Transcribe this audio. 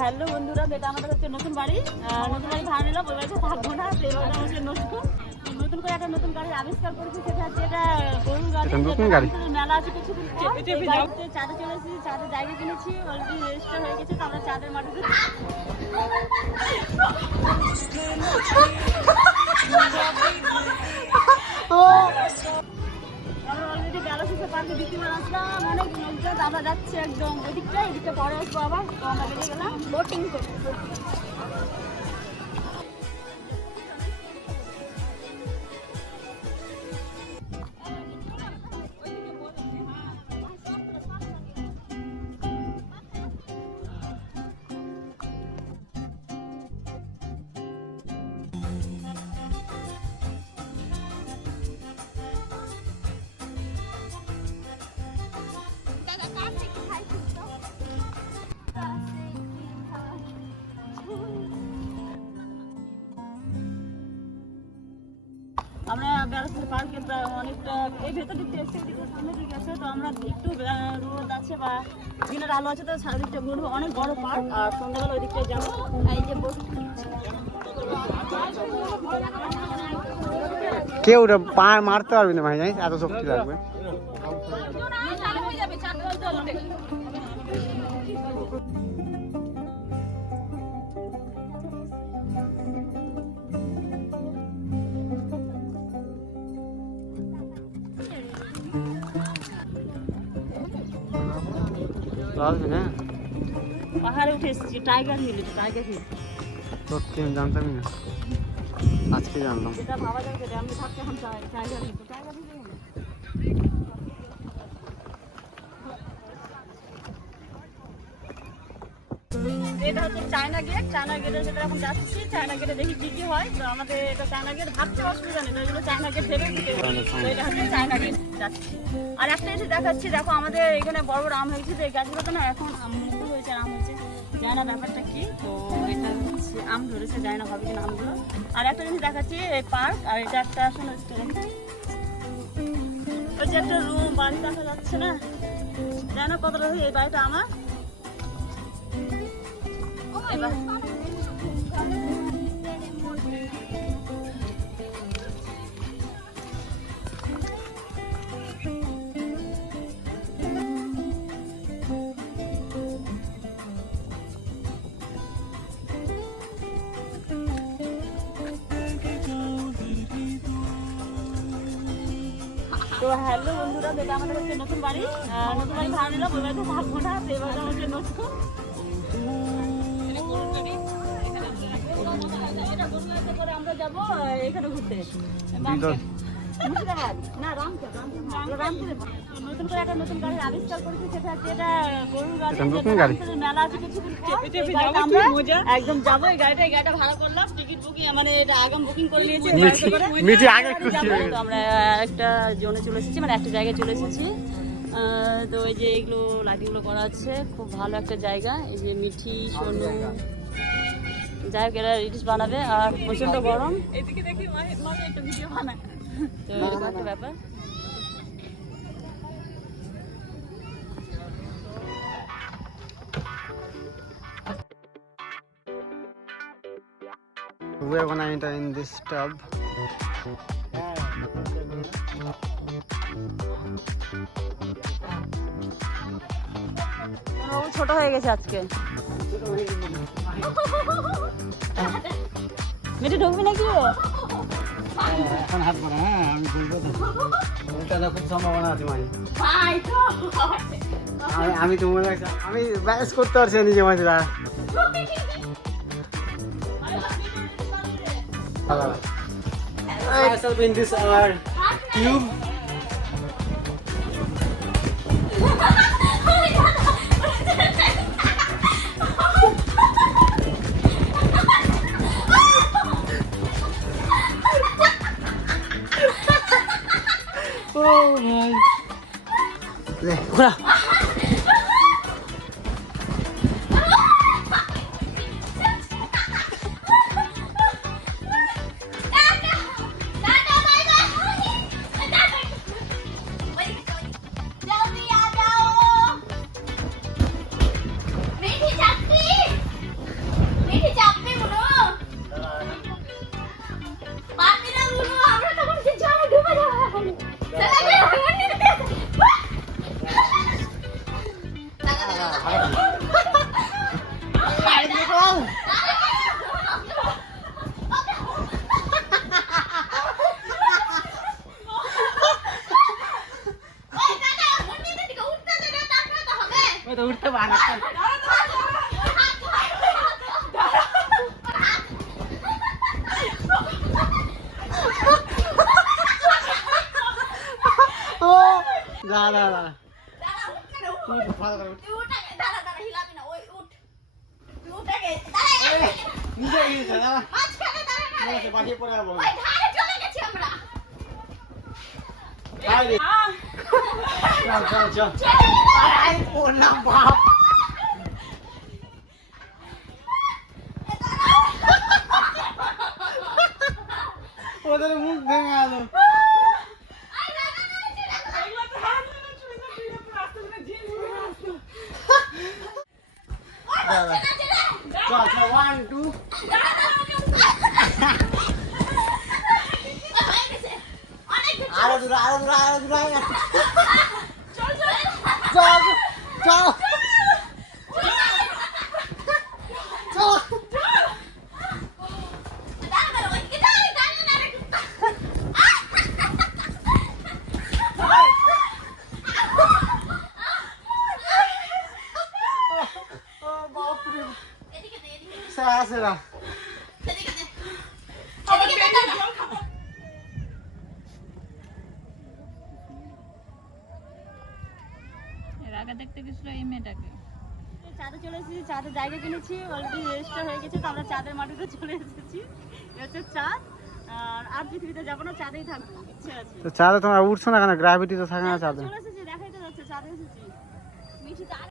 Hello বন্ধুরা, এটা আমাদের হচ্ছে নতুন বাড়ি ভাড়া নিলাম। ওই বাড়িতে থাকবো না, সেই বাড়িটা হচ্ছে নতুন করে একটা নতুন গাড়ি আবিষ্কার করেছি। সেটা হচ্ছে এটা গরুর গাড়ি। মেলা আছে কিছুদিন, চাঁদে চলে এসেছি, চাঁদের জায়গা কিনেছি, অলরেডি রেজিস্টার হয়ে গেছে। তো আমরা চাঁদের মাটিতে আমরা অলরেডি গ্যালাক্সি পার্কে দ্বিতীয়বার আসলাম। অনেক লোকজন, আমরা যাচ্ছি একদম ওইদিকটা, এদিকটা পরে আসবো আবার। তো আমরা বেরিয়ে গেলাম বোটিং করতে। আমরা বেড়াতে পার্কে প্রায় অনেকটা এই ভেতর দিকতে এসে এদিকে সামনের দিকে আছে। তো আমরা একটু রোদ আছে বা দিনের আলো আছে, তো চারিদিকটা ঘুরবো। অনেক বড় পার্ক, আর সন্ধ্যাবেলা ওই দিকটা যাবো। এই যে কেউ পা মারতে পারবি না ভাই, জানিস এত শক্তি লাগবে। পাহাড়ে উঠে এসেছি, টাইগার হিল। সত্যি আমি জানতামই না, আজকে জানলাম। এটা ভাবা যায় যে আমি থাকতে এখন টাইগার হিল। এটা হচ্ছে চায়না গেট। চায়না গেটের ভেতরে এখন যাচ্ছি। চায়না গেটে দেখি কি কি হয়। তো আমাদের এটা চায়না গেট ভাবতে অসুবিধা নেই, এগুলো চায়না গেট ভেবে এটা হচ্ছে চায়না গেট যাচ্ছি। আর একটা এসে দেখাচ্ছি, দেখো আমাদের এখানে বড় বড় আম হয়েছে। তো এই গাছগুলোতে না এখন মুক্ত হয়েছে, আম হয়েছে। জানি না ব্যাপারটা কি। তো এটা হচ্ছে আম ধরেছে, জানি না হবে কিনা আমগুলো। আর একটা জিনিস দেখাচ্ছি, এই পার্ক। আর এটা একটা আসলে ওই যে একটা রুম বাড়ি দেখা যাচ্ছে না, জানি না কতটা। এই বাড়িটা আমার। তো হ্যালো বন্ধুরা, এটা আমাদের হচ্ছে নতুন বাড়ি ভাড়া নিলাম। ওই বাড়িতে থাকবো না, সেই বাড়িটা হচ্ছে নতুন। আমরা যাবো এখানে ঘুরতে, নতুন করে একটা নতুন গাড়ি আবিষ্কার করেছি। সেটা হচ্ছে এটা গরুর গাড়ি। মেলা আছে কিছুদিন, একদম যাবো। এই গাড়িটা ভাড়া করলাম, টিকিট বুকিং মানে এটা আগাম বুকিং করে নিয়েছি। আমরা একটা জোনে চলে এসেছি, মানে একটা জায়গায় চলে এসেছি। তো এই যে এগুলো লাইটিংগুলো করা আছে, খুব ভালো একটা জায়গা। এই যে মিঠি সোনু, যাই হোক এরা রিলস বানাবে। আর প্রচন্ড গরম, এদিকে দেখি একটা ভিডিও বানায়। তো এরকম একটা ব্যাপার। We are gonna enter in this tub. ছোট হয়ে গেছে আজকে। মিঠি ঢুকবি নাকি? এখন হাঁটবো না, হ্যাঁ আমি বলবো তো। এটা তো খুব সম্ভাবনা আছে মাঝে। আমি তো মনে রাখছি, আমি ব্যালেন্স করতে পারছি নিজে মাঝে। Myself in this tube. Oh my. Udah. দাঁড়া দাঁড়া দাঁড়া, উঠ না রে, উঠ। তুই ভালো করে উঠ। তুই উঠ আগে, দাঁড়া, দাঁড়া, হিলাবি না, ওই উঠ। তুই উঠ আগে, দাঁড়া, এ, নিচে গিয়েছে দাঁড়া মাঝখানে দাঁড়া না রে। পাঠিয়ে পড়ে যাবো ওই ধারে চলে গেছি আমরা। হাই রে আহ, চল চল চল আরে পড়লাম বাপ ওদের মুখ ভেঙে গেল এগুলো তো হাত ধরে চলে যাচ্ছে, এটা তো রাস্তা ধরে ঝিল ধরে আসছে। দাঁড়া চল চল 1 2 দাঁড়া, দাঁড়া, ওকে উঠ। হয়ে গেছে। অনেক কিছু। আরো দূর আরো দূর আরো দূর আয় না। চল, চল। চল চল চল দাঁড়া, দাঁড়া, ওইদিকে দাঁড়া, দাঁড়া, দাঁড়া। ও বাপ রে এদিকে দে, এদিকে দে, সাসে না এদিকে দে। এদিকে দে, দাঁড়া। এর আগে দেখতে গেছিল এই মেয়েটাকে। চাঁদে চলে এসেছি, চাঁদের জায়গা কিনেছি, অলরেডি রেজিস্টার হয়ে গেছে, তো আমরা চাঁদের মাটিতে চলে এসেছি। এটা হচ্ছে চাঁদ। আর পৃথিবীতে যাবো না, চাঁদেই থাকবো, ইচ্ছে আছে। তো চাঁদে তোমরা উঠছো না কেন গ্র্যাভিটি তো থাকে না চাঁদে চলে এসেছি, দেখাই তো যাচ্ছে, চাঁদে এসেছি।